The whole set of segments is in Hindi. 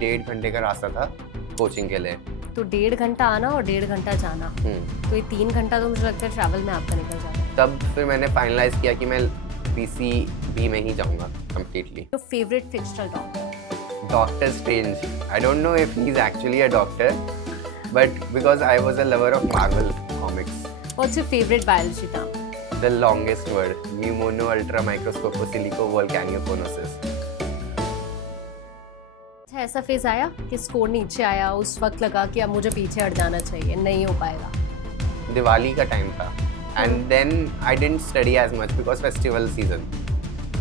1.5 घंटे का रास्ता था कोचिंग के लिए। तो 1.5 घंटा आना और 1.5 घंटा जाना, तो ये 3 घंटा तो मुझे लगता है ट्रैवल में आपका निकल जाता है। तब फिर मैंने फाइनलाइज किया कि मैं पीसीबी में ही जाऊंगा completely. Your favourite fictional doctor? Doctor Strange. I don't know if he is actually a doctor, but because I was a lover of Marvel comics. What's your favourite biology term? The longest word, pneumonoultramicroscopicsilicovolcanoconiosis. अच्छा, ऐसा फेज आया कि स्कोर नीचे आया, उस वक्त लगा कि अब मुझे पीछे हट जाना चाहिए, नहीं हो पाएगा? दिवाली का टाइम था and then I didn't study as much because festival season,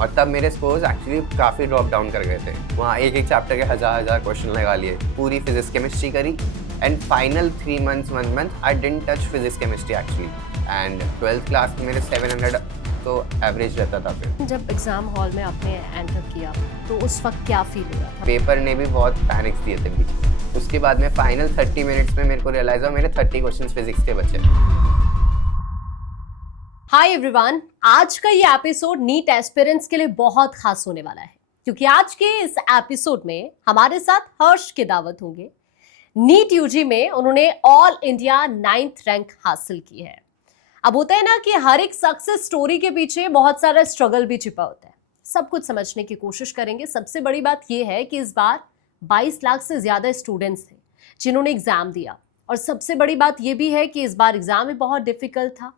और तब मेरे स्कोर्स एक्चुअली काफ़ी ड्रॉप डाउन कर गए थे। वहाँ एक एक चैप्टर के हज़ार क्वेश्चन लगा लिए, पूरी फिजिक्स केमिस्ट्री करी, and final 3 months 1 month I didn't touch physics chemistry actually. And 12th class में मेरे 700 तो एवरेज रहता था। फिर जब एग्जाम हॉल में आपने एंटर किया तो उस वक्त क्या फील हुआ था? पेपर ने भी बहुत पैनिक्स दिए थे बीच में। उसके बाद में फाइनल 30 मिनट्स में मेरे को रियलाइज हुआ मेरे 30 क्वेश्चंस फिजिक्स के बचे। हाय एवरीवन, आज का ये एपिसोड नीट एस्पिरेंट्स के लिए बहुत खास होने वाला है, क्योंकि आज के इस एपिसोड में हमारे साथ हर्ष की दावत होंगे। नीट यूजी में उन्होंने ऑल इंडिया 9th रैंक हासिल की है। अब होता है ना कि हर एक सक्सेस स्टोरी के पीछे बहुत सारा स्ट्रगल भी छिपा होता है। सब कुछ समझने की कोशिश करेंगे। सबसे बड़ी बात यह है कि इस बार 22 लाख से ज्यादा स्टूडेंट्स थे जिन्होंने एग्जाम दिया, और सबसे बड़ी बात यह भी है कि इस बार एग्जाम भी बहुत डिफिकल्ट था।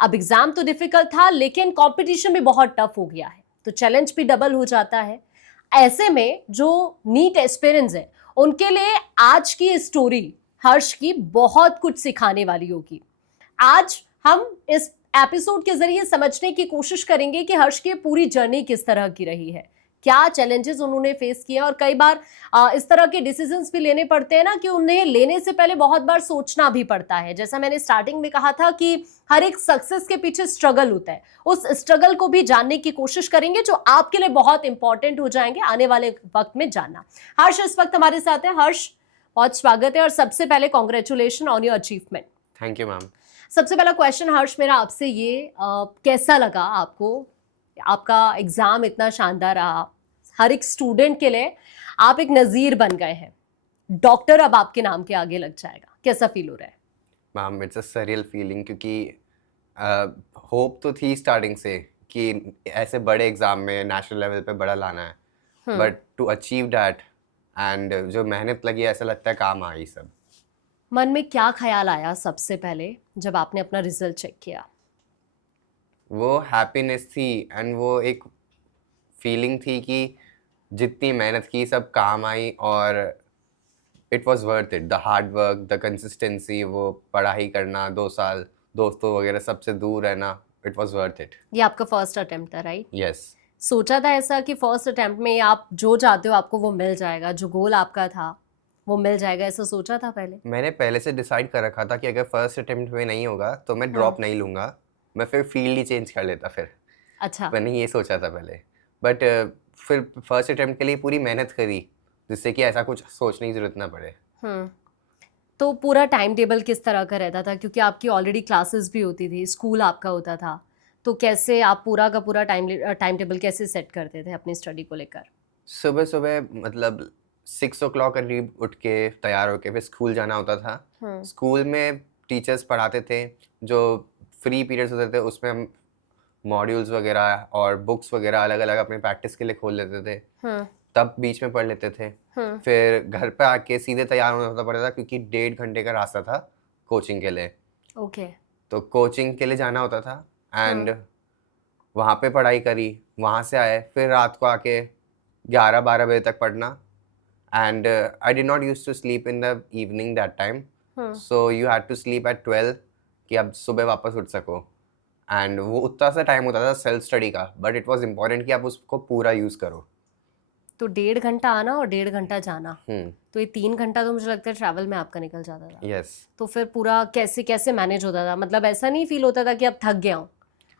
अब एग्जाम तो डिफिकल्ट था, लेकिन कंपटीशन भी बहुत टफ हो गया है, तो चैलेंज भी डबल हो जाता है। ऐसे में जो नीट एस्पिरेंट्स हैं उनके लिए आज की स्टोरी हर्ष की बहुत कुछ सिखाने वाली होगी। आज हम इस एपिसोड के जरिए समझने की कोशिश करेंगे कि हर्ष की पूरी जर्नी किस तरह की रही है, क्या चैलेंजेस उन्होंने फेस किए, और कई बार इस तरह के डिसीजंस भी लेने पड़ते हैं ना कि उन्हें लेने से पहले बहुत बार सोचना भी पड़ता है। जैसा मैंने स्टार्टिंग में कहा था कि हर एक सक्सेस के पीछे स्ट्रगल होता है, उस स्ट्रगल को भी जानने की कोशिश करेंगे जो आपके लिए बहुत इंपॉर्टेंट हो जाएंगे आने वाले वक्त में जानना। हर्ष इस वक्त हमारे साथ है। हर्ष, बहुत स्वागत है, और सबसे पहले congratulation on your achievement. Thank you ma'am. सबसे पहला क्वेश्चन हर्ष मेरा आपसे ये, कैसा लगा आपको? आपका एग्जाम इतना शानदार रहा, हर एक स्टूडेंट के लिए आप एक नज़ीर बन गए हैं, डॉक्टर अब आपके नाम के आगे लग जाएगा, कैसा फील हो रहा है? Ma'am it's a surreal feeling, क्योंकि होप तो थी स्टार्टिंग से कि ऐसे बड़े एग्जाम में नेशनल लेवल पे बड़ा लाना है, but to achieve that and जो मेहनत लगी ऐसा लगता है काम आई सब। मन में क्या ख्याल आया सबसे पहले जब आपने अपना रिजल्ट चेक किया? वो हैप्पीनेस थी एंड वो एक फीलिंग थी कि जितनी मेहनत की सब काम आई, और it was worth it. The hard work, the consistency, वो पढ़ाई करना 2 साल दोस्तों वगैरह सबसे दूर रहना, इट वाज वर्थ इट। ये आपका फर्स्ट अटेम्प्ट था, राइट? यस। सोचा था ऐसा कि फर्स्ट अटेम्प्ट में आप जो चाहते हो आपको वो मिल जाएगा, जो गोल आपका था वो मिल जाएगा, ऐसा सोचा था पहले? मैंने पहले से डिसाइड कर रखा था कि अगर फर्स्ट अटेम्प्ट में नहीं होगा तो मैं ड्रॉप नहीं लूँगा, मैं फिर फील्ड ही चेंज कर लेता फिर। अच्छा। मैंने ये सोचा था पहले, बट फिर फर्स्ट अटेम्प्ट के लिए पूरी मेहनत करी जिससे कि ऐसा कुछ सोचने की ज़रूरत ना पड़े। तो पूरा टाइम टेबल किस तरह का रहता था, क्योंकि आपकी ऑलरेडी क्लासेस भी होती थी, स्कूल आपका होता था, तो कैसे आप पूरा का पूरा टाइम टेबल कैसे सेट करते थे अपनी स्टडी को लेकर? सुबह सुबह मतलब 6 o'clock करीब उठ के तैयार होके फिर स्कूल जाना होता था। स्कूल में टीचर्स पढ़ाते थे, जो फ्री पीरियड्स होते थे उसमें हम मॉड्यूल्स वगैरह और बुक्स वगैरह अलग अलग अपने प्रैक्टिस के लिए खोल लेते थे, तब बीच में पढ़ लेते थे। फिर घर पे आके सीधे तैयार होना पड़ता था, क्योंकि 1.5 घंटे का रास्ता था कोचिंग के लिए। ओके। तो कोचिंग के लिए जाना होता था एंड वहाँ पे पढ़ाई करी, वहाँ से आए फिर रात को आके 11-12 बजे तक पढ़ना। And I did not use to sleep in the evening that time, so you had to sleep at 12 कि आप सुबह वापस उठ सको। एंड वो उतना सा टाइम होता था सेल्फ स्टडी का, बट इट वॉज इम्पॉर्टेंट कि आप उसको पूरा यूज़ करो। तो 1.5 घंटा आना और 1.5 घंटा जाना, तो ये 3 घंटा तो मुझे लगता है ट्रैवल में आपका निकल जाता था। यस। तो फिर पूरा कैसे कैसे मैनेज होता था? मतलब ऐसा नहीं फील होता था कि अब थक गया हूँ,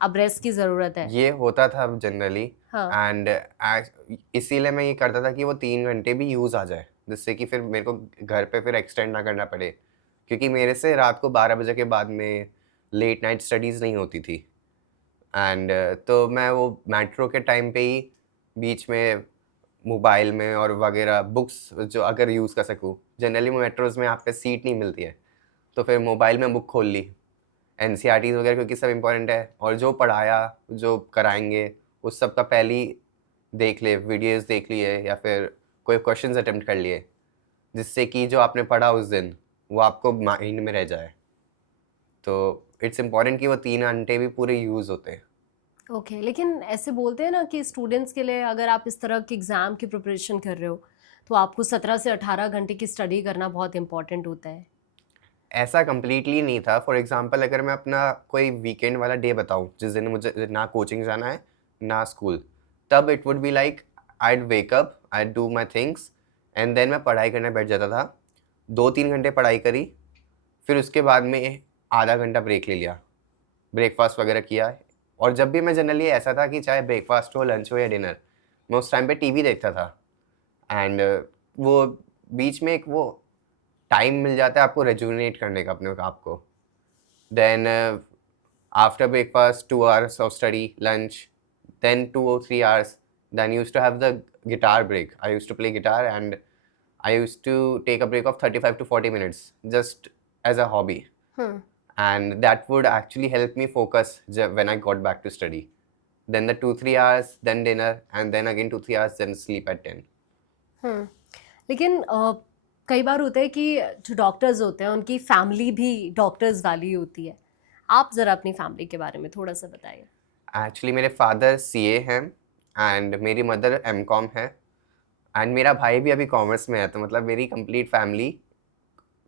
अब रेस्ट की ज़रूरत है? ये होता था जनरली, एंड इसीलिए मैं ये करता था कि वो 3 घंटे भी यूज़ आ जाए, जिससे कि फिर मेरे को घर पे फिर एक्सटेंड ना करना पड़े, क्योंकि मेरे से रात को 12 बजे के बाद में लेट नाइट स्टडीज़ नहीं होती थी। एंड तो मैं वो मेट्रो के टाइम पे ही बीच में मोबाइल में और वगैरह बुक्स जो अगर यूज़ कर सकूँ, जनरली मेट्रोज़ में यहाँ पे सीट नहीं मिलती है, तो फिर मोबाइल में बुक खोल ली, एनसीईआरटीज़ वगैरह, क्योंकि सब इम्पोर्टेंट है, और जो पढ़ाया जो कराएंगे उस सब का पहले ही देख ले, वीडियोस देख लिए या फिर कोई क्वेश्चंस अटेम्प्ट कर लिए, जिससे कि जो आपने पढ़ा उस दिन वो आपको माइंड में रह जाए। तो इट्स इम्पॉर्टेंट कि वो 3 घंटे भी पूरे यूज़ होते हैं। ओके लेकिन ऐसे बोलते हैं ना कि स्टूडेंट्स के लिए अगर आप इस तरह की एग्ज़ाम की प्रिपरेशन कर रहे हो तो आपको 17 से 18 घंटे की स्टडी करना बहुत इंपॉर्टेंट होता है। ऐसा कम्प्लीटली नहीं था। फॉर एग्जांपल अगर मैं अपना कोई वीकेंड वाला डे बताऊँ जिस दिन मुझे ना कोचिंग जाना है ना स्कूल, तब it would be like I'd wake up, I'd do my things and then मैं पढ़ाई करने बैठ जाता था। 2-3 घंटे पढ़ाई करी, फिर उसके बाद में आधा घंटा ब्रेक ले लिया, ब्रेकफास्ट वगैरह किया। और जब भी मैं जनरली ऐसा था कि चाहे ब्रेकफास्ट हो, लंच हो या डिनर, मैं उस टाइम पे टीवी देखता था। एंड वो बीच में एक वो टाइम मिल जाता है आपको रेजुनेट करने का अपने आप को। Then after breakfast 2 hours of study, lunch, then 2 or 3 hours, then used to have the guitar break. I used to play guitar and I used to take a break of 35 to 40 minutes just as a hobby. And that would actually help me focus when I got back to study. Then the 2-3 hours, then dinner, and then again 2-3 hours, then sleep at 10. लेकिन कई बार होता है कि जो डॉक्टर्स होते हैं उनकी फैमिली भी डॉक्टर्स वाली होती है। आप ज़रा अपनी फैमिली के बारे में थोड़ा सा बताइए। एक्चुअली मेरे फादर सीए हैं एंड मेरी मदर एमकॉम है एंड मेरा भाई भी अभी कॉमर्स में है, तो मतलब मेरी कंप्लीट फैमिली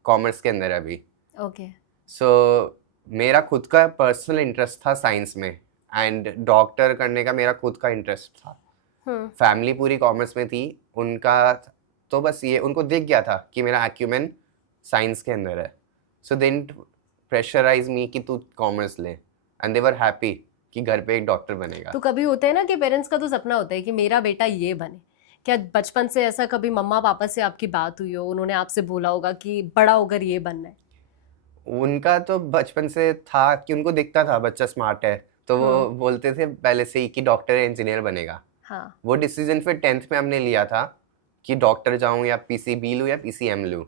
कॉमर्स के अंदर है अभी। ओके सो मेरा खुद का पर्सनल इंटरेस्ट था साइंस में एंड डॉक्टर करने का मेरा खुद का इंटरेस्ट था। फैमिली पूरी कॉमर्स में थी, उनका तो बस ये उनको दिख गया था कि मेरा एक्यूमेन साइंस के अंदर है। सो दे डिडंट प्रेशराइज मी कि तू कॉमर्स ले, एंड दे वर हैप्पी कि घर पे एक डॉक्टर बनेगा। तो कभी होता है ना कि पेरेंट्स का तो सपना होता है कि मेरा बेटा ये बने। क्या बचपन से ऐसा कभी मम्मा पापा से आपकी बात हुई हो, उन्होंने आपसे बोला होगा कि बड़ा होकर ये बनना है? उनका तो बचपन से था कि उनको दिखता था बच्चा स्मार्ट है, तो वो बोलते थे पहले से ही कि डॉक्टर या इंजीनियर बनेगा। हाँ वो डिसीजन फिर 10th में हमने लिया था कि डॉक्टर जाऊँ या पीसीबी लूँ या पीसीएम लूँ।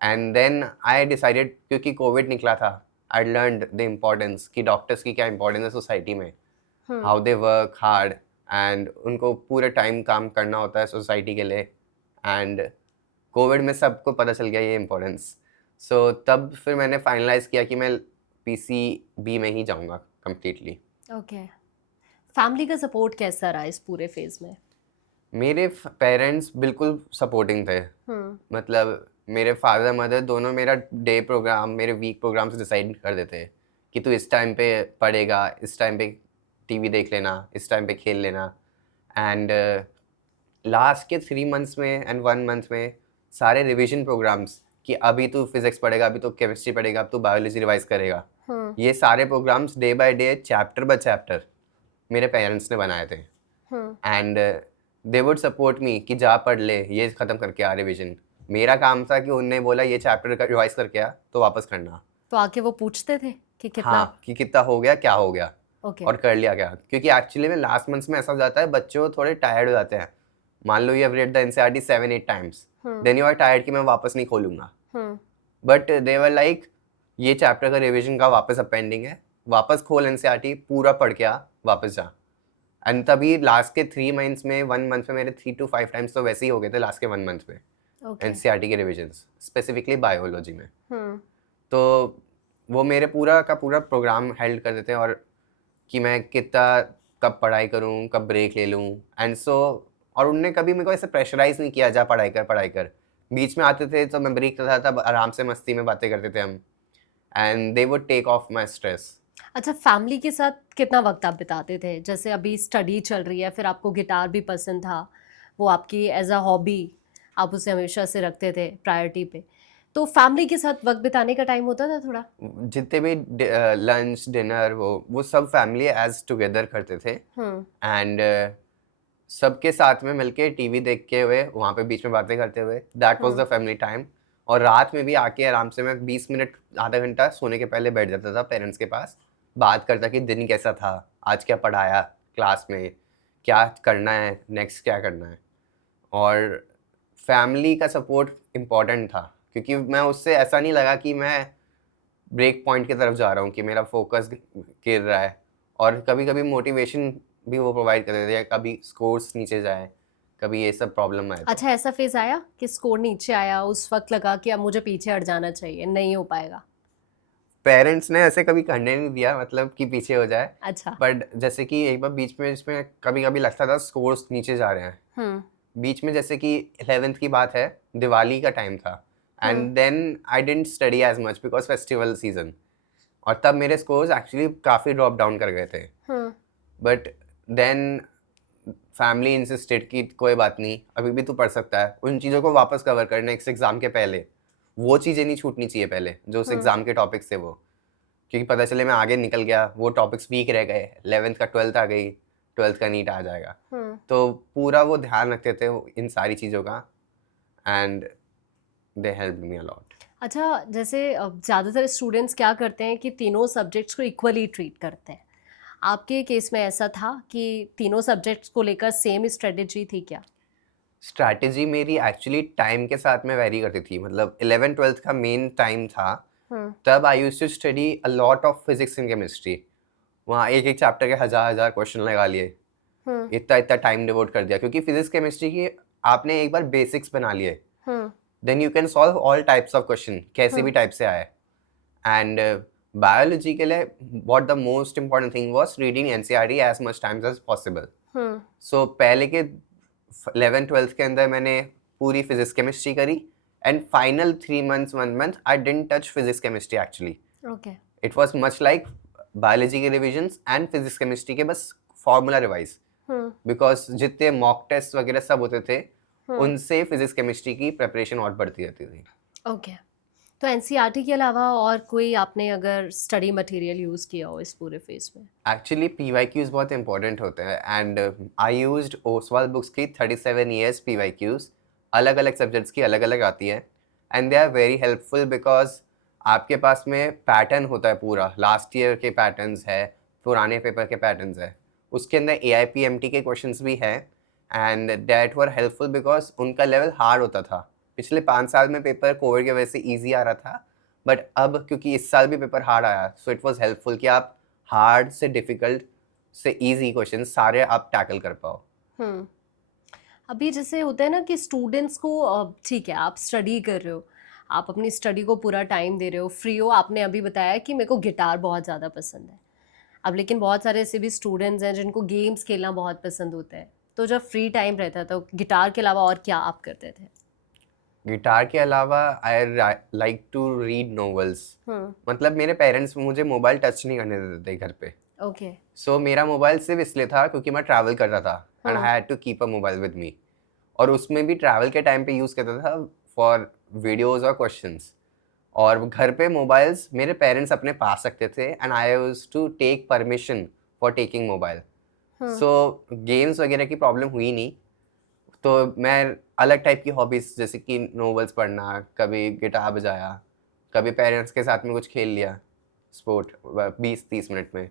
एंड देन आई डिसाइडेड, क्योंकि कोविड निकला था, आई लर्नड द इम्पोर्टेंस कि डॉक्टर्स की क्या इंपॉर्टेंस है सोसाइटी में, how they work hard and उनको पूरे टाइम काम करना होता है सोसाइटी के लिए। एंड कोविड में सबको पता चल गया ये इम्पोर्टेंस। सो तब फिर मैंने फाइनलाइज किया कि मैं पीसीबी में ही जाऊँगा कम्प्लीटली। ओके फैमिली का सपोर्ट कैसा रहा इस पूरे फेज में? मेरे पेरेंट्स बिल्कुल सपोर्टिंग थे। मतलब मेरे फादर मदर दोनों मेरा डे प्रोग्राम, मेरे वीक प्रोग्राम से डिसाइड कर देते हैं कि तू इस टाइम पे पढ़ेगा, इस टाइम पे टीवी देख लेना, इस टाइम पे खेल लेना। एंड लास्ट के 3 months में एंड 1 month में सारे रिवीजन प्रोग्राम्स कि अभी तू फिजिक्स पढ़ेगा, अभी तू केमिस्ट्री पढ़ेगा, अब तू बायोलॉजी रिवाइज करेगा, ये सारे programmes day by day, chapter by chapter मेरे पेरेंट्स ने बनाए थे। And they would support me कि जा पढ़ ले, ये ख़त्म करके आ रिवीजन। मेरा काम था कि उनने बोला ये चैप्टर रिवाइज करके आ तो वापस करना। तो आके वो पूछते थे कि कितना? हाँ, कि कितना हो गया, क्या हो गया, ओके और कर लिया क्या। क्योंकि एक्चुअली में लास्ट मंथ्स में ऐसा हो जाता है बच्चों थोड़े टायर्ड हो जाते हैं। मान लो you have read the NCERT 7-8 times, then you are tired कि मैं वापस नहीं खोलूंगा। बट दे वर लाइक ये चैप्टर का रिवीजन का वापस अब पेंडिंग है, वापस खोल एनसीईआरटी, पूरा पढ़ के आ, वापस जा। एंड तभी लास्ट के 3 months में 1 month में मेरे 3 to 5 टाइम्स तो वैसे ही हो गए थे लास्ट के 1 month में एनसीईआरटी के रिविजन्स, स्पेसिफिकली बायोलॉजी में। तो वो मेरे पूरा का पूरा प्रोग्राम हेल्ड कर देते हैं, और कि मैं कितना कब पढ़ाई करूँ, कब ब्रेक ले लूँ एंड सो। और उनने कभी मेरे को ऐसे प्रेशराइज नहीं किया जा पढ़ाई कर पढ़ाई कर। बीच में आते थे तो मैं ब्रेक लेता था, तब आराम से मस्ती में बातें करते थे हम, and they would take off my stress. अच्छा फैमिली के साथ कितना वक्त आप बिताते थे? जैसे अभी स्टडी चल रही है, फिर आपको गिटार भी पसंद था, वो आपकी एज अ हॉबी आप उसे हमेशा से रखते थे प्रायोरिटी पे, तो फैमिली के साथ वक्त बिताने का टाइम होता था थोड़ा? जितने भी लंच डिनर वो सब फैमिली एज टुगेदर करते थे। एंड सबके साथ में मिलके टीवी देखते हुए, वहाँ पे बीच में बातें करते हुए, that was the family time. और रात में भी आके आराम से मैं 20 मिनट आधा घंटा सोने के पहले बैठ जाता था पेरेंट्स के पास, बात करता कि दिन कैसा था, आज क्या पढ़ाया क्लास में, क्या करना है नेक्स्ट, क्या करना है। और फैमिली का सपोर्ट इम्पोर्टेंट था, क्योंकि मैं उससे ऐसा नहीं लगा कि मैं ब्रेक पॉइंट की तरफ जा रहा हूँ, कि मेरा फोकस गिर रहा है। और कभी कभी मोटिवेशन भी वो प्रोवाइड कर देते हैं, कभी स्कोर्स नीचे जाए, कभी ये सब प्रॉब्लम आए तो। अच्छा, ऐसा फेज आया कि स्कोर नीचे आया, उस वक्त लगा कि अब मुझे पीछे हट जाना चाहिए, नहीं हो पाएगा? पेरेंट्स ने ऐसे कभी करने नहीं दिया, मतलब कि पीछे हो जाए। अच्छा। बट जैसे कि एक बार बीच में इसमें कभी कभी लगता था स्कोर्स नीचे जा रहे हैं। बीच में जैसे कि 11th की बात है, दिवाली का टाइम था, and then I didn't study as much because festival season, और तब मेरे स्कोर्स एक्चुअली काफ़ी ड्रॉप डाउन कर गए थे। बट देन फैमिली इंसिस्टेड कि कोई बात नहीं, अभी भी तू पढ़ सकता है, उन चीज़ों को वापस कवर कर नेक्स्ट एग्जाम के पहले। वो चीज़ें नहीं छूटनी चाहिए पहले, जो उस एग्जाम के टॉपिक्स थे वो, क्योंकि पता चले मैं आगे निकल गया, वो टॉपिक्स वीक रह गए, 11th का 12th आ गई, 12th का नीट आ जाएगा। तो पूरा वो ध्यान रखते थे इन सारी चीज़ों का, and they help me a lot. अच्छा, जैसे ज़्यादातर स्टूडेंट्स क्या करते हैं कि तीनों सब्जेक्ट्स को इक्वली ट्रीट करते हैं। आपके केस में ऐसा था कि तीनों सब्जेक्ट्स को लेकर सेम स्ट्रेटेजी थी क्या? स्ट्रैटेजी मेरी एक्चुअली टाइम के साथ में वेरी करती थी, मतलब 11th-12th का मेन टाइम था, तब I used to study a lot of physics and chemistry. वहाँ एक एक चैप्टर के हजार क्वेश्चन लगा लिए, इतना इतना टाइम डिवोट कर दिया, क्योंकि फिजिक्स केमिस्ट्री की आपने एक बार बेसिक्स बना लिए, then you can solve all types of question, कैसे भी टाइप से आए। एंड बायोलॉजी के लिए what the most important thing was reading NCERT as much times as possible. So पहले के 11th-12th के अंदर मैंने पूरी फिजिक्स केमिस्ट्री करी, and final 3 months 1 month I didn't touch physics chemistry actually. Okay. It was much like biology के रिविजन्स एंड फिजिक्स केमिस्ट्री के बस फॉर्मूला रिवाइज, बिकॉज जितने मॉक टेस्ट वगैरह सब होते थे, उनसे फिजिक्स केमिस्ट्री की प्रिपरेशन और बढ़ती रहती थी। ओके। तो एनसीईआरटी के अलावा और कोई आपने अगर स्टडी मटेरियल यूज़ किया हो इस पूरे फेज में? एक्चुअली PYQs बहुत इंपॉर्टेंट होते हैं, and I used Oswal books की 37 years PYQs, अलग अलग सब्जेक्ट्स की अलग अलग आती है, and they are very helpful because आपके पास में पैटर्न होता है पूरा, लास्ट ईयर के पैटर्न्स है, पुराने पेपर के पैटर्न्स है, उसके अंदर AIPMT के क्वेश्चंस भी हैं, and that were helpful because उनका लेवल हार्ड होता था। पिछले 5 साल में पेपर कोविड की वजह से ईजी आ रहा था, बट अब क्योंकि इस साल भी पेपर हार्ड आया, सो इट वॉज हेल्पफुल कि आप हार्ड से डिफिकल्ट से इजी क्वेश्चन सारे आप टैकल कर पाओ। अभी जैसे होता है ना कि स्टूडेंट्स को ठीक है, आप स्टडी कर रहे हो, आप अपनी स्टडी को पूरा टाइम दे रहे हो, फ्री हो, आपने अभी बताया कि मेरे को गिटार बहुत ज़्यादा पसंद है। अब लेकिन बहुत सारे ऐसे भी स्टूडेंट्स हैं जिनको गेम्स खेलना बहुत पसंद होता है, तो जब फ्री टाइम रहता है तो गिटार के अलावा और क्या आप करते थे? गिटार के अलावा I like to read novels. मतलब मेरे पेरेंट्स मुझे मोबाइल टच नहीं करने देते थे घर पे। ओके। सो मेरा मोबाइल सिर्फ इसलिए था क्योंकि मैं ट्रैवल करता था, and I had to keep a mobile with me, और उसमें भी ट्रैवल के टाइम पे यूज़ करता था फॉर वीडियोज़ और क्वेश्चंस। और घर पे मोबाइल्स मेरे पेरेंट्स अपने पास रखते थे, and I used to take permission for taking mobile. So games वगैरह की प्रॉब्लम हुई नहीं। तो मैं अलग टाइप की हॉबीज जैसे कि नॉवेल्स पढ़ना, कभी गिटार बजाया, कभी पेरेंट्स के साथ में कुछ खेल लिया स्पोर्ट 20-30 मिनट में,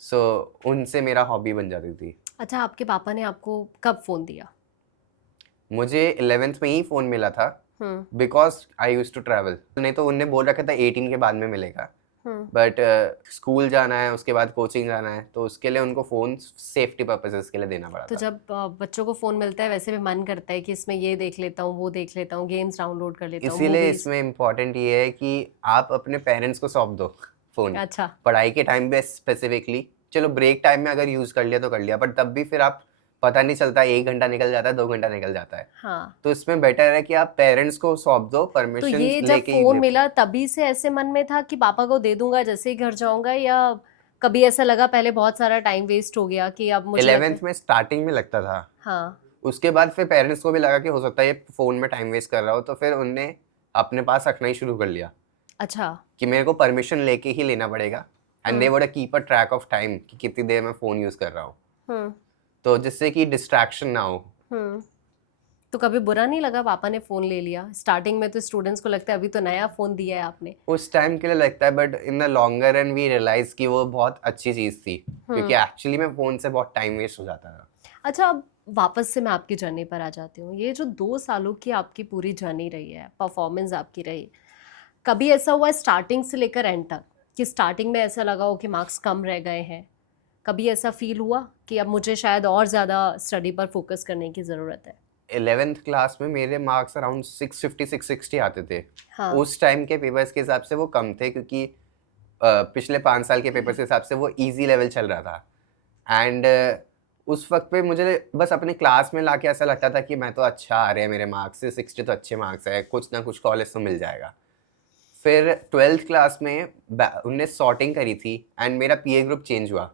सो उनसे मेरा हॉबी बन जाती थी। अच्छा, आपके पापा ने आपको कब फ़ोन दिया? मुझे 11th में ही फ़ोन मिला था, because I use to travel, नहीं तो उनने बोल रखा था 18 के बाद में मिलेगा, बट स्कूल जाना है, उसके बाद कोचिंग जाना है, तो उसके लिए उनको फ़ोन सेफ्टी पर्पसेस के लिए देना पड़ा तो था। जब बच्चों को फ़ोन मिलता है वैसे भी मन करता है कि इसमें ये देख लेता हूँ, वो देख लेता हूँ, गेम्स डाउनलोड कर लेता हूँ, इसीलिए मूवीज़। इसमें इम्पोर्टेंट ये है कि आप अपने पेरेंट्स को सौंप दो फ़ोन। अच्छा। पढ़ाई के टाइम पे स्पेसिफिकली, चलो ब्रेक टाइम में अगर यूज़ कर लिया तो कर लिया, बट तब भी फिर आप पता नहीं चलता, 1 घंटा निकल जाता है, 2 घंटा निकल जाता है। हाँ। तो इसमें बेटर है कि आप पेरेंट्स को सौंप दो, तो परमिशन ये जब लेके ही फ़ोन दे। मिला तभी से ऐसे मन में था कि पापा को दे दूंगा जैसे ही घर जाऊंगा, या कभी ऐसा लगा पहले बहुत सारा टाइम वेस्ट हो गया कि अब मुझे लगता 11th में स्टार्टिंग में लगता था, हाँ। उसके बाद फिर पेरेंट्स को भी लगा कि हो सकता है ये फ़ोन में टाइम वेस्ट कर रहा हो, तो फिर उनने अपने पास रखना ही शुरू कर लिया अच्छा। कि मेरे को परमिशन लेके ही लेना पड़ेगा, and they would keep a track of time कि कितनी देर में फ़ोन यूज़ कर रहा हूँ, तो जिससे कि डिस्ट्रैक्शन ना हो। तो कभी बुरा नहीं लगा पापा ने फ़ोन ले लिया? स्टार्टिंग में तो स्टूडेंट्स को लगता है अभी तो नया फ़ोन दिया है आपने। उस टाइम के लिए लगता है, but in the longer run we realise कि वो बहुत अच्छी चीज़ थी, क्योंकि एक्चुअली में फ़ोन से बहुत टाइम वेस्ट हो जाता था। अच्छा, अब वापस से मैं आपकी जर्नी पर आ जाती हूँ। ये जो 2 सालों की आपकी पूरी जर्नी रही है, परफॉर्मेंस आपकी रही, कभी ऐसा हुआ है स्टार्टिंग से लेकर एंड तक कि स्टार्टिंग में ऐसा लगा हो कि मार्क्स कम रह गए हैं? कभी ऐसा फील हुआ कि अब मुझे शायद और ज़्यादा स्टडी पर फोकस करने की ज़रूरत है? 11th क्लास में मेरे मार्क्स अराउंड 650 660 आते थे। हाँ। उस टाइम के पेपर्स के हिसाब से वो कम थे, क्योंकि पिछले 5 साल के पेपर्स के हिसाब से वो इजी लेवल चल रहा था। एंड उस वक्त पे मुझे बस अपने क्लास में लाके ऐसा लगता था कि मैं तो अच्छा आ रहे हैं मेरे मार्क्स से, 60 तो अच्छे मार्क्स है, कुछ ना कुछ कॉलेज तो मिल जाएगा। फिर 12th क्लास में उनने सॉर्टिंग करी थी एंड मेरा पीए ग्रुप चेंज हुआ,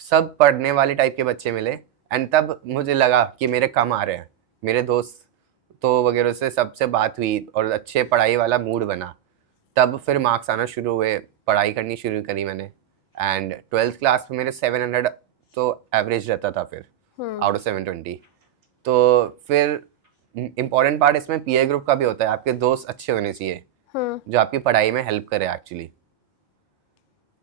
सब पढ़ने वाले टाइप के बच्चे मिले। एंड तब मुझे लगा कि मेरे कम आ रहे हैं, मेरे दोस्त तो वगैरह से सबसे बात हुई और अच्छे पढ़ाई वाला मूड बना। तब फिर मार्क्स आना शुरू हुए, पढ़ाई करनी शुरू करी मैंने। एंड 12th क्लास में मेरे 700 तो एवरेज रहता था फिर, आउट ऑफ 720। तो फिर इम्पॉर्टेंट पार्ट इसमें पीए ग्रुप का भी होता है, आपके दोस्त अच्छे होने चाहिए जो आपकी पढ़ाई में हेल्प करे एक्चुअली।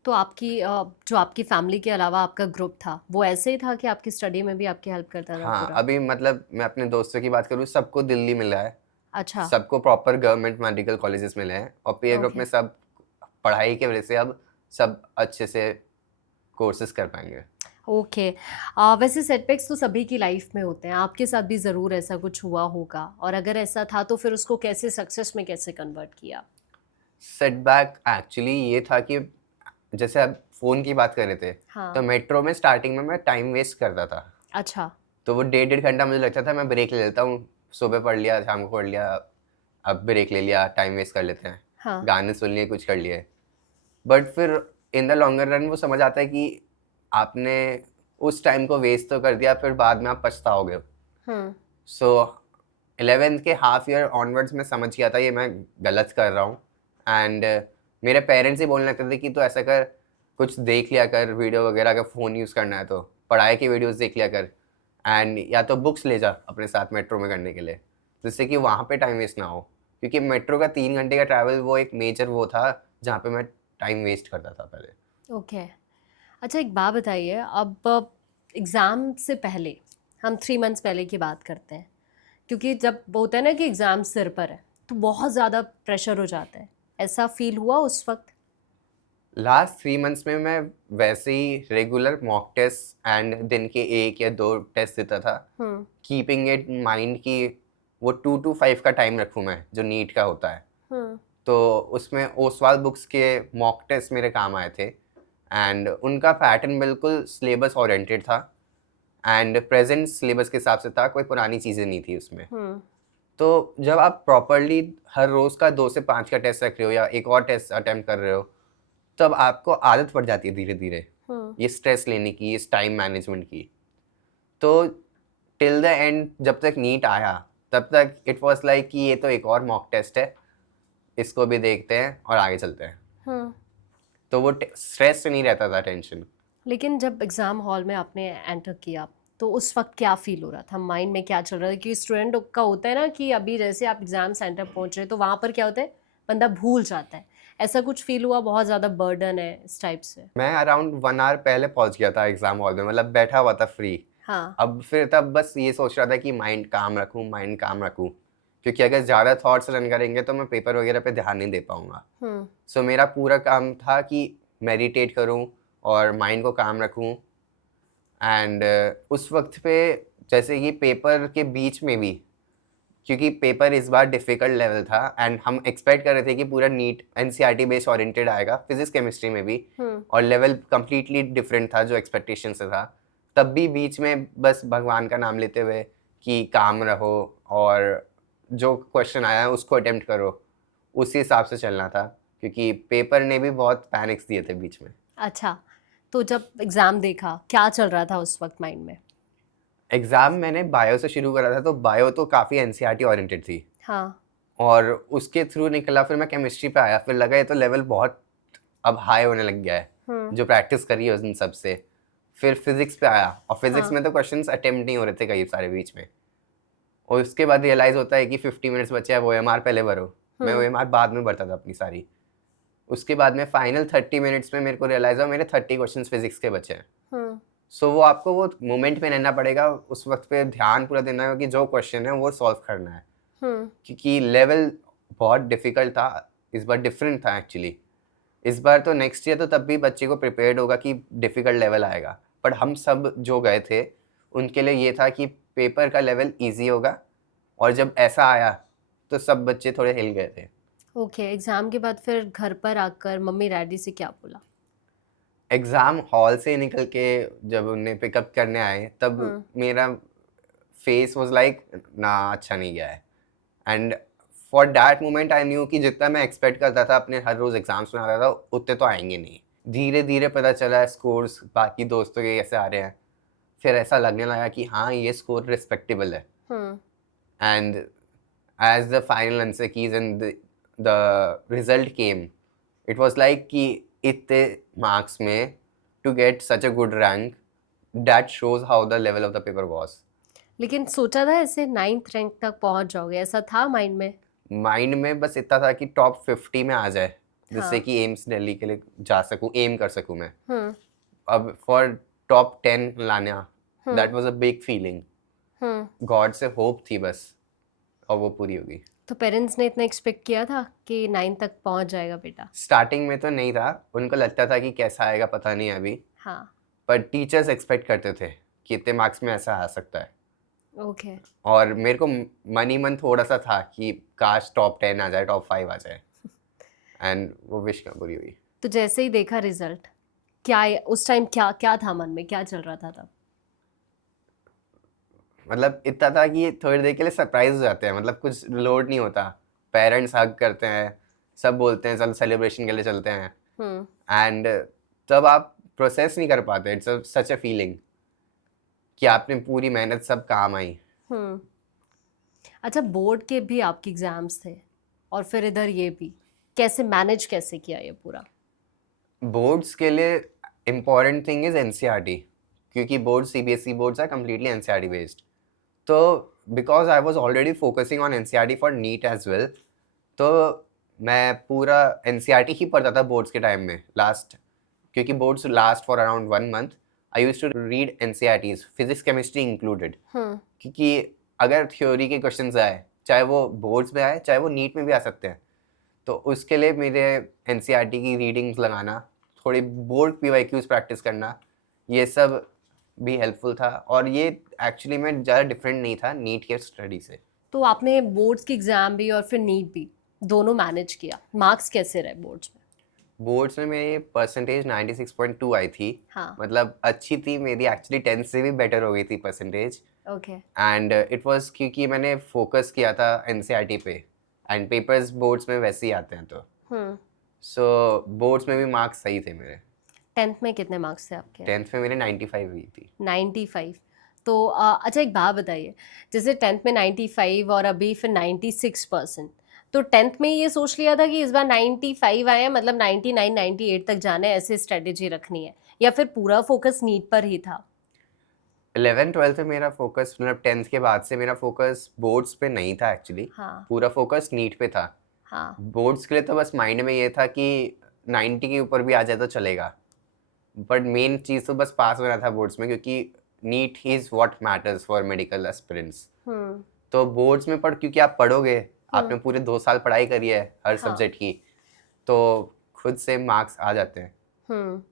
तो आपकी जो आपकी फैमिली के अलावा आपका ग्रुप था, वो ऐसे ही था कि आपकी स्टडी में भी आपकी हेल्प करता था हाँ, पूरा? अभी मतलब मैं अपने दोस्तों की बात करूँ, सबको दिल्ली मिला है, अच्छा। सबको प्रॉपर गवर्नमेंट मेडिकल कॉलेजेस मिले हैं, और पीए ग्रुप ओके। में सब पढ़ाई की वजह से अब सब अच्छे से कोर्सेज कर पाएंगे। ओके। वैसे सेटबैक्स तो सभी की लाइफ में होते हैं, आपके साथ भी ज़रूर ऐसा कुछ हुआ होगा, और अगर ऐसा था तो फिर उसको कैसे सक्सेस में कैसे कन्वर्ट किया? सेटबैक एक्चुअली ये था कि जैसे अब फ़ोन की बात कर रहे थे, हाँ। तो मेट्रो में स्टार्टिंग में मैं टाइम वेस्ट करता था। अच्छा। तो वो 1.5 घंटा मुझे लगता था मैं ब्रेक ले लेता हूँ, सुबह पढ़ लिया, शाम को पढ़ लिया, अब ब्रेक ले लिया, टाइम वेस्ट कर लेते हैं, हाँ। गाने सुन लिए, कुछ कर लिए। बट फिर इन द लॉन्गर रन वो समझ आता है कि आपने उस टाइम को वेस्ट तो कर दिया, फिर बाद में आप पछताओगे। सो 11th के हाफ ईयर ऑनवर्ड्स में समझ गया था ये मैं गलत कर रहा हूँ। एंड मेरे पेरेंट्स ही बोलने लगते थे कि तू ऐसा कर, कुछ देख लिया कर वीडियो वगैरह, अगर फ़ोन यूज़ करना है तो पढ़ाई की वीडियोस देख लिया कर, एंड या तो बुक्स ले जा अपने साथ मेट्रो में करने के लिए, जिससे कि वहाँ पे टाइम वेस्ट ना हो। क्योंकि मेट्रो का 3 घंटे का ट्रैवल वो एक मेजर वो था जहाँ पे मैं टाइम वेस्ट करता था पहले। ओके। अच्छा, एक बात बताइए, अब एग्ज़ाम से पहले, हम 3 मंथ्स पहले की बात करते हैं, क्योंकि जब होता है ना कि एग्ज़ाम सिर पर है तो बहुत ज़्यादा प्रेशर हो जाता है, ऐसा फील हुआ उस वक्त? लास्ट 3 मंथ्स में मैं वैसे ही रेगुलर मॉक टेस्ट एंड दिन के 1 या 2 टेस्ट देता था, कीपिंग इट माइंड कि वो 2 to 5 का टाइम रखूँ मैं, जो नीट का होता है। तो उसमें ओसवाल बुक्स के मॉक टेस्ट मेरे काम आए थे, एंड उनका पैटर्न बिल्कुल सिलेबस ओरिएंटेड था एंड प्रेजेंट सिलेबस के हिसाब से था, कोई पुरानी चीज़ें नहीं थी उसमें। तो जब आप प्रॉपरली हर रोज़ का 2 से 5 का टेस्ट रख रहे हो या एक और टेस्ट अटेम्प्ट कर रहे हो, तब आपको आदत पड़ जाती है धीरे धीरे ये स्ट्रेस लेने की, इस टाइम मैनेजमेंट की। तो टिल द एंड जब तक नीट आया, तब तक इट वाज लाइक कि ये तो एक और मॉक टेस्ट है, इसको भी देखते हैं और आगे चलते हैं। तो वो स्ट्रेस नहीं रहता था, टेंशन। लेकिन जब एग्ज़ाम हॉल में आपने एंटर किया तो उस वक्त क्या फील हो रहा था, माइंड में क्या चल रहा था? क्योंकि स्टूडेंट का होता है ना कि अभी जैसे आप एग्ज़ाम सेंटर पहुंच रहे तो वहाँ पर क्या होता है, बंदा भूल जाता है। ऐसा कुछ फील हुआ, बहुत ज़्यादा बर्डन है इस टाइप से? मैं अराउंड 1 आवर पहले पहुंच गया था एग्जाम हॉल में, मतलब बैठा हुआ था फ्री। हाँ। अब फिर तब बस ये सोच रहा था कि माइंड काम रखूं, माइंड काम रखूं, क्योंकि अगर ज़्यादा थॉट्स रन करेंगे तो मैं पेपर वगैरह पे ध्यान नहीं दे पाऊंगा। सो मेरा पूरा काम था कि मेडिटेट करूं और माइंड को काम रखूं। एंड उस वक्त पे जैसे कि पेपर के बीच में भी, क्योंकि पेपर इस बार डिफ़िकल्ट लेवल था एंड हम एक्सपेक्ट कर रहे थे कि पूरा नीट एनसीईआरटी बेस्ड ओरिएंटेड आएगा फिजिक्स केमिस्ट्री में भी, और लेवल कंप्लीटली डिफरेंट था जो एक्सपेक्टेशन से था। तब भी बीच में बस भगवान का नाम लेते हुए कि काम रहो और जो क्वेश्चन आया है उसको अटेम्प्ट करो, उसी हिसाब से चलना था, क्योंकि पेपर ने भी बहुत पैनिक्स दिए थे बीच में। अच्छा, तो जब एग्ज़ाम देखा, क्या चल रहा था उस वक्त माइंड में? एग्ज़ाम मैंने बायो से शुरू करा था, तो बायो तो काफ़ी एनसीईआरटी ओरिएंटेड थी, हाँ। और उसके थ्रू निकला, फिर मैं केमिस्ट्री पे आया, फिर लगा ये तो लेवल बहुत अब हाई होने लग गया है, जो प्रैक्टिस करी है उन सब से। फिर फिजिक्स पे आया, और फिजिक्स हाँ। में तो क्वेश्चंस अटेम्प्ट नहीं हो रहे थे कई सारे बीच में, और उसके बाद रियलाइज़ होता है कि 50 मिनट्स बचे हैं, वो ओएमआर पहले भरो। मैं ओएमआर बाद में भरता था अपनी सारी। उसके बाद में फाइनल 30 मिनट्स में मेरे को रियलाइज़ हुआ मेरे 30 क्वेश्चंस फिजिक्स के बचे हैं। सो वो आपको वो मोमेंट में रहना पड़ेगा, उस वक्त पे ध्यान पूरा देना है कि जो क्वेश्चन है वो सॉल्व करना है, क्योंकि लेवल बहुत डिफिकल्ट था इस बार, डिफरेंट था एक्चुअली। इस बार तो नेक्स्ट ईयर तो तब भी बच्चे को प्रिपेयर्ड होगा कि डिफ़िकल्ट लेवल आएगा, बट हम सब जो गए थे उनके लिए ये था कि पेपर का लेवल इजी होगा, और जब ऐसा आया तो सब बच्चे थोड़े हिल गए थे। ओके, एग्जाम के बाद फिर घर पर आकर मम्मी डैडी से क्या बोला? एग्ज़ाम हॉल से निकल के जब उन्हें पिकअप करने आए तब मेरा फेस वाज लाइक ना, अच्छा नहीं गया है। And for that moment I knew कि जितना मैं एक्सपेक्ट करता था अपने हर रोज़ एग्जाम्स में आता था उतने तो आएंगे नहीं। धीरे धीरे पता चला स्कोर्स बाकी दोस्तों के कैसे आ रहे हैं, फिर ऐसा लगने लगा कि हाँ ये स्कोर रिस्पेक्टेबल है। And as the final answer keys and the result came, it was like कि इतने मार्क्स में to get such a good rank, that shows how the level of the paper was. लेकिन सोचा था ऐसे 9th रैंक तक पहुंच जाओगे, ऐसा था माइंड में? माइंड में बस इतना था कि टॉप 50 में आ जाए, जिससे हाँ। कि एम्स दिल्ली के लिए जा सकूं, एम कर सकूं मैं। हम्म अब फॉर टॉप 10 लाना, that was a big feeling. God से होप थी बस, और वो पूरी होगी। तो पेरेंट्स ने इतना एक्सपेक्ट किया था कि 9 तक पहुंच जाएगा बेटा? स्टार्टिंग में तो नहीं था, उनको लगता था कि कैसा आएगा पता नहीं अभी, हाँ। पर टीचर्स एक्सपेक्ट करते थे कि इतने मार्क्स में ऐसा आ सकता है। ओके। और मेरे को मन ही मन थोड़ा सा था कि काश टॉप 10 आ जाए, टॉप 5 आ जाए, एंड वो विश का पूरी हुई। तो जैसे ही देखा रिजल्ट, क्या उस टाइम क्या क्या था मन में, क्या चल रहा था तब? मतलब इतना था कि थोड़ी देर के लिए सरप्राइज हो जाते हैं, मतलब कुछ लोड नहीं होता। पेरेंट्स हग करते हैं, सब बोलते हैं चल सेलिब्रेशन के लिए चलते हैं, एंड तब आप प्रोसेस नहीं कर पाते। इट्स सच अ फीलिंग कि आपने पूरी मेहनत सब काम आई। अच्छा, बोर्ड के भी आपके एग्जाम्स थे और फिर इधर ये भी, कैसे मैनेज कैसे किया ये पूरा? बोर्ड्स के लिए इम्पॉर्टेंट थिंग इज एनसीईआरटी, क्योंकि board CBSE boards are completely NCERT based. तो because I was already focusing on NCERT for NEET as well, तो मैं पूरा एनसीईआरटी ही पढ़ता था बोर्ड्स के टाइम में लास्ट, क्योंकि boards last for around 1 month. I use to read NCERTs, physics chemistry included, क्योंकि अगर थ्योरी के क्वेश्चंस आए, चाहे वो बोर्ड्स में आए चाहे वो नीट में भी आ सकते हैं, तो उसके लिए मेरे एनसीईआरटी की रीडिंग्स लगाना, थोड़ी बोर्ड पीवाईक्यूज प्रैक्टिस करना, ये सब भी हेल्पफुल था। और ये एक्चुअली में ज़्यादा डिफरेंट नहीं था नीट के स्टडी से। तो आपने बोर्ड्स की एग्जाम भी और फिर नीट भी दोनों मैनेज किया, मार्क्स कैसे रहे बोर्ड्स में? बोर्ड्स में मेरी परसेंटेज 96.2 आई थी। हाँ। मतलब अच्छी थी मेरी, एक्चुअली 10 से भी बेटर हो गई थी percentage. Okay. And it was क्योंकि मैंने फोकस किया था एनसीईआरटी पे, एंड पेपर्स बोर्ड्स में वैसे ही आते हैं, तो सो बोर्ड्स में भी मार्क्स सही थे मेरे। 10th में कितने मार्क्स थे आपके? 10th में मेरे 95 हुई थी। 95। तो अच्छा एक बात बताइए, जैसे 10th में 95 और अभी फिर 96%, तो 10th में ये सोच लिया था कि इस बार 95 आए हैं, मतलब 99 98 तक जाना है, ऐसे स्ट्रेटेजी रखनी है, या फिर पूरा फोकस नीट पर ही था? 11th 12th में मेरा फोकस, मतलब 10th के बाद से मेरा फोकस बोर्ड्स पे नहीं था एक्चुअली। हाँ। पूरा फोकस नीट पे था। हाँ। बोर्ड्स के लिए तो बस माइंड में ये था कि 90 के ऊपर भी आ जाए तो चलेगा, बट मेन चीज़ तो बस पास होना था बोर्ड्स में, क्योंकि NEET is what matters for medical aspirants. तो बोर्ड्स में पढ़, क्योंकि आप पढ़ोगे, आपने पूरे 2 साल पढ़ाई करी है हर सब्जेक्ट की, तो खुद से मार्क्स आ जाते हैं।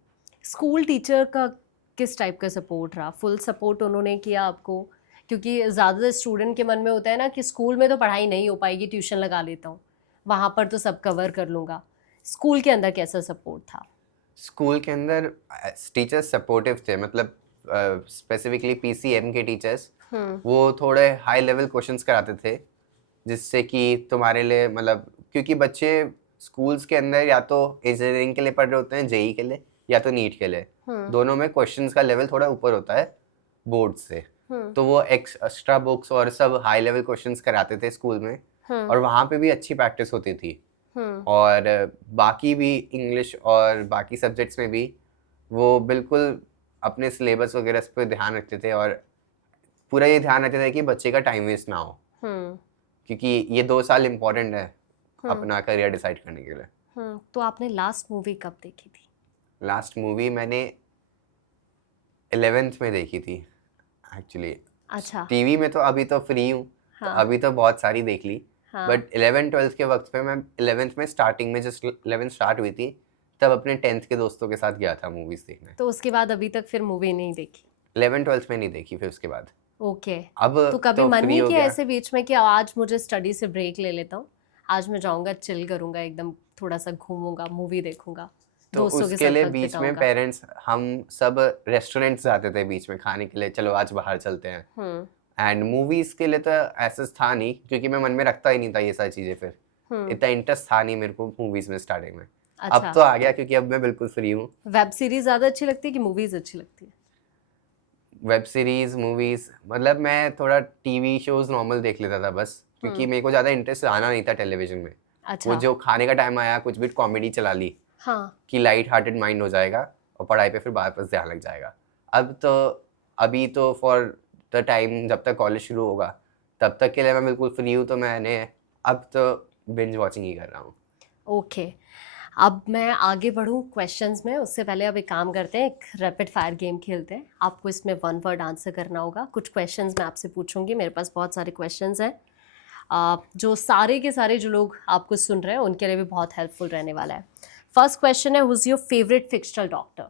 स्कूल टीचर का किस टाइप का सपोर्ट रहा? फुल सपोर्ट उन्होंने किया आपको? क्योंकि ज़्यादातर स्टूडेंट के मन में होता है ना कि स्कूल में तो पढ़ाई नहीं हो पाएगी, ट्यूशन लगा लेता हूँ, वहाँ पर तो सब कवर कर लूँगा। स्कूल के अंदर कैसा सपोर्ट था? स्कूल के अंदर टीचर्स सपोर्टिव थे, मतलब स्पेसिफिकली पीसीएम के टीचर्स, वो थोड़े हाई लेवल क्वेश्चंस कराते थे, जिससे कि तुम्हारे लिए, मतलब क्योंकि बच्चे स्कूल्स के अंदर या तो इंजीनियरिंग के लिए पढ़ रहे होते हैं, जेई के लिए, या तो नीट के लिए, दोनों में क्वेश्चंस का लेवल थोड़ा ऊपर होता है बोर्ड से। तो वो एक्स्ट्रा बुक्स और सब हाई लेवल क्वेश्चंस कराते थे स्कूल में, और वहाँ पे भी अच्छी प्रैक्टिस होती थी। और बाकी भी इंग्लिश और बाकी सब्जेक्ट्स में भी वो बिल्कुल अपने सिलेबस वगैरह पे ध्यान रखते थे, और पूरा ये ध्यान रखते थे कि बच्चे का टाइम वेस्ट ना हो, क्योंकि ये 2 साल इम्पोर्टेंट है अपना करियर डिसाइड करने के लिए। तो आपने लास्ट मूवी कब देखी थी? लास्ट मूवी मैंने 11th में देखी थी एक्चुअली। अच्छा। टीवी में तो अभी तो फ्री हूँ, तो हाँ। अभी तो बहुत सारी देख ली। हाँ। बट 11th-12th के वक्त पे मैं 11th में स्टार्टिंग में जस्ट 11th स्टार्ट हुई थी, तब अपने 10th के दोस्तों के साथ गया था मूवीज देखने। तो उसके बाद अभी तक फिर मूवी नहीं देखी? 11th-12th में नहीं देखी फिर उसके बाद। ओके। अब तो कभी तो मन फ्री नहीं हो किया गया। ऐसे बीच में कि आज मुझे स्टडी से ब्रेक ले लेता हूँ, आज मैं जाऊंगा, चिल करूंगा, एकदम थोड़ा सा घूमूंगा, मूवी देखूंगा, तो दोस्तों के उसके साथ लिए वक्त बीच में बिताऊंगा? पेरेंट्स हम सब रेस्टोरेंट्स जाते थे बीच में खाने के लिए, चलो आज बाहर चलते हैं। हम्म। एंड मूवीज के लिए तो ऐसा था नहीं, क्योंकि मैं मन में रखता ही नहीं था ये सारी चीजें। फिर इतना इंटरेस्ट था नहीं मेरे को मूवीज में स्टार्टिंग में। अब अच्छा। तो आ गया, क्योंकि अब मैं बिल्कुल फ्री हूँ। वेब सीरीज ज्यादा अच्छी लगती है कि मूवीज अच्छी लगती है? वेब सीरीज मूवीज मतलब मैं थोड़ा टीवी शोज नॉर्मल देख लेता था बस, क्योंकि मेरे को ज़्यादा इंटरेस्ट आना नहीं था टेलीविजन में। अच्छा। वो जो खाने का टाइम आया, कुछ भी कॉमेडी चला ली हाँ। कि लाइट हार्टेड माइंड हो जाएगा और पढ़ाई पे फिर वापस ध्यान लग जाएगा। अब तो अभी तो फॉर द टाइम जब तक कॉलेज शुरू होगा तब तक के लिए मैं बिल्कुल फ्री हूँ, तो मैंने अब तो बिंज वॉचिंग ही कर रहा हूँ। ओके। अब मैं आगे बढ़ूं क्वेश्चंस में, उससे पहले अब एक काम करते हैं, एक रैपिड फायर गेम खेलते हैं। आपको इसमें वन वर्ड आंसर करना होगा। कुछ क्वेश्चंस मैं आपसे पूछूंगी, मेरे पास बहुत सारे क्वेश्चंस हैं जो सारे के सारे जो लोग आपको सुन रहे हैं उनके लिए भी बहुत हेल्पफुल रहने वाला है। फर्स्ट क्वेश्चन है, who is your favourite fictional doctor?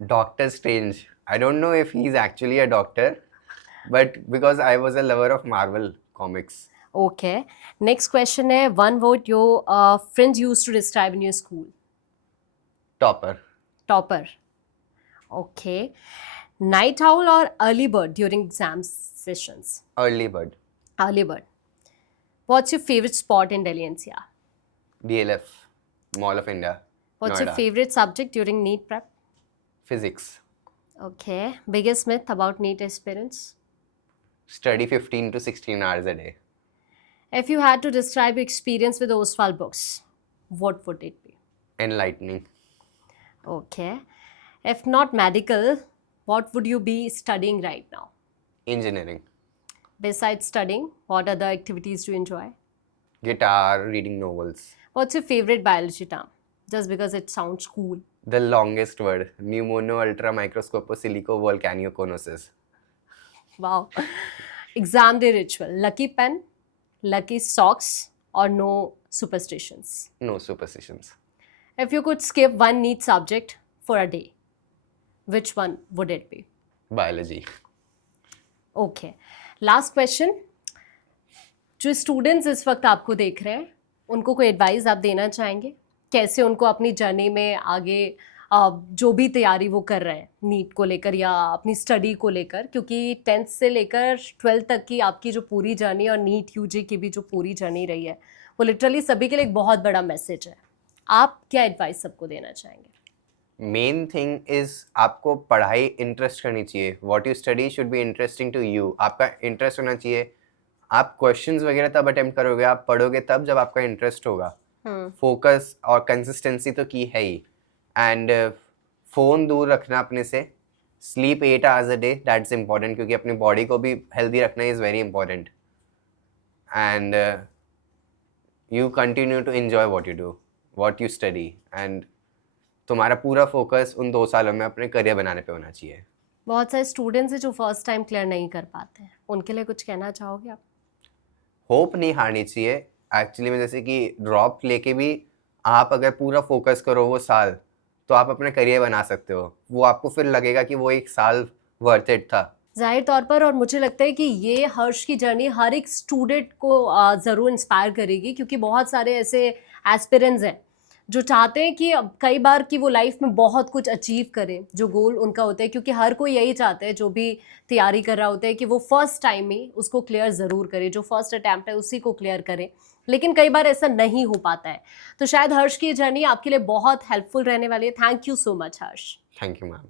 Doctor Strange. I don't know if he's actually a doctor, but because I was a lover of Marvel comics. Okay. Next question है, one word your friends used to describe in your school? Topper. Topper. Okay. Night owl और early bird during exam sessions? Early bird. Early bird. What's your favourite spot in Delhi NCR? DLF. Mall of India. What's your Noida. Favourite subject during NEET prep? Physics. Okay. Biggest myth about NEET experience? Study 15 to 16 hours a day. If you had to describe your experience with Oswald books, what would it be? Enlightening. Okay. If not medical, what would you be studying right now? Engineering. Besides studying, what other activities do you enjoy? Guitar. Reading novels. What's your favorite biology term? Just because it sounds cool. The longest word. Pneumono ultra microscopo volcanioconosis. Wow. Exam day ritual. Lucky pen, lucky socks, or no superstitions? No superstitions. If you could skip one neat subject for a day, which one would it be? Biology. Okay. Last question, जो स्टूडेंट्स इस वक्त आपको देख रहे हैं उनको कोई एडवाइस आप देना चाहेंगे? कैसे उनको अपनी जर्नी में आगे जो भी तैयारी वो कर रहे हैं नीट को लेकर या अपनी स्टडी को लेकर, क्योंकि 10th से लेकर 12th तक की आपकी जो पूरी जर्नी और नीट यूजी की भी जो पूरी जर्नी रही है वो लिटरली सभी के लिए एक बहुत बड़ा मैसेज है। आप क्या एडवाइस सबको देना चाहेंगे? मेन थिंग इज आपको पढ़ाई इंटरेस्ट करनी चाहिए। What you study should be interesting to you. आपका इंटरेस्ट होना चाहिए। आप क्वेश्चंस वगैरह तब अटेम्प्ट करोगे, आप पढ़ोगे तब जब आपका इंटरेस्ट होगा। फोकस और कंसिस्टेंसी तो की है ही। एंड फ़ोन दूर रखना अपने से। Sleep 8 hours a day, that's important, क्योंकि अपनी बॉडी को भी हेल्दी रखना is very important. And you continue to enjoy what you do, what you study, and तुम्हारा पूरा फोकस उन 2 सालों में अपने करियर बनाने पे होना चाहिए। बहुत सारे स्टूडेंट्स हैं जो फर्स्ट टाइम क्लियर नहीं कर पाते हैं, उनके लिए कुछ कहना चाहोगे आप? होप नहीं हारनी चाहिए एक्चुअली में। जैसे कि ड्रॉप लेके भी आप अगर पूरा फोकस करो वो साल, तो आप अपना करियर बना सकते हो। वो आपको फिर लगेगा कि वो 1 साल वर्थ इट था। जाहिर तौर पर, और मुझे लगता है कि ये हर्ष की जर्नी हर एक स्टूडेंट को ज़रूर इंस्पायर करेगी, क्योंकि बहुत सारे ऐसे एस्पिरेंट्स हैं जो चाहते हैं कि कई बार कि वो लाइफ में बहुत कुछ अचीव करें, जो गोल उनका होता है, क्योंकि हर कोई यही चाहता है जो भी तैयारी कर रहा होता है कि वो फर्स्ट टाइम ही उसको क्लियर ज़रूर करे, जो फर्स्ट अटैम्प्ट है उसी को क्लियर करे, लेकिन कई बार ऐसा नहीं हो पाता है। तो शायद हर्ष की जर्नी आपके लिए बहुत हेल्पफुल रहने वाली है। Thank you so much Harsh. Thank you ma'am.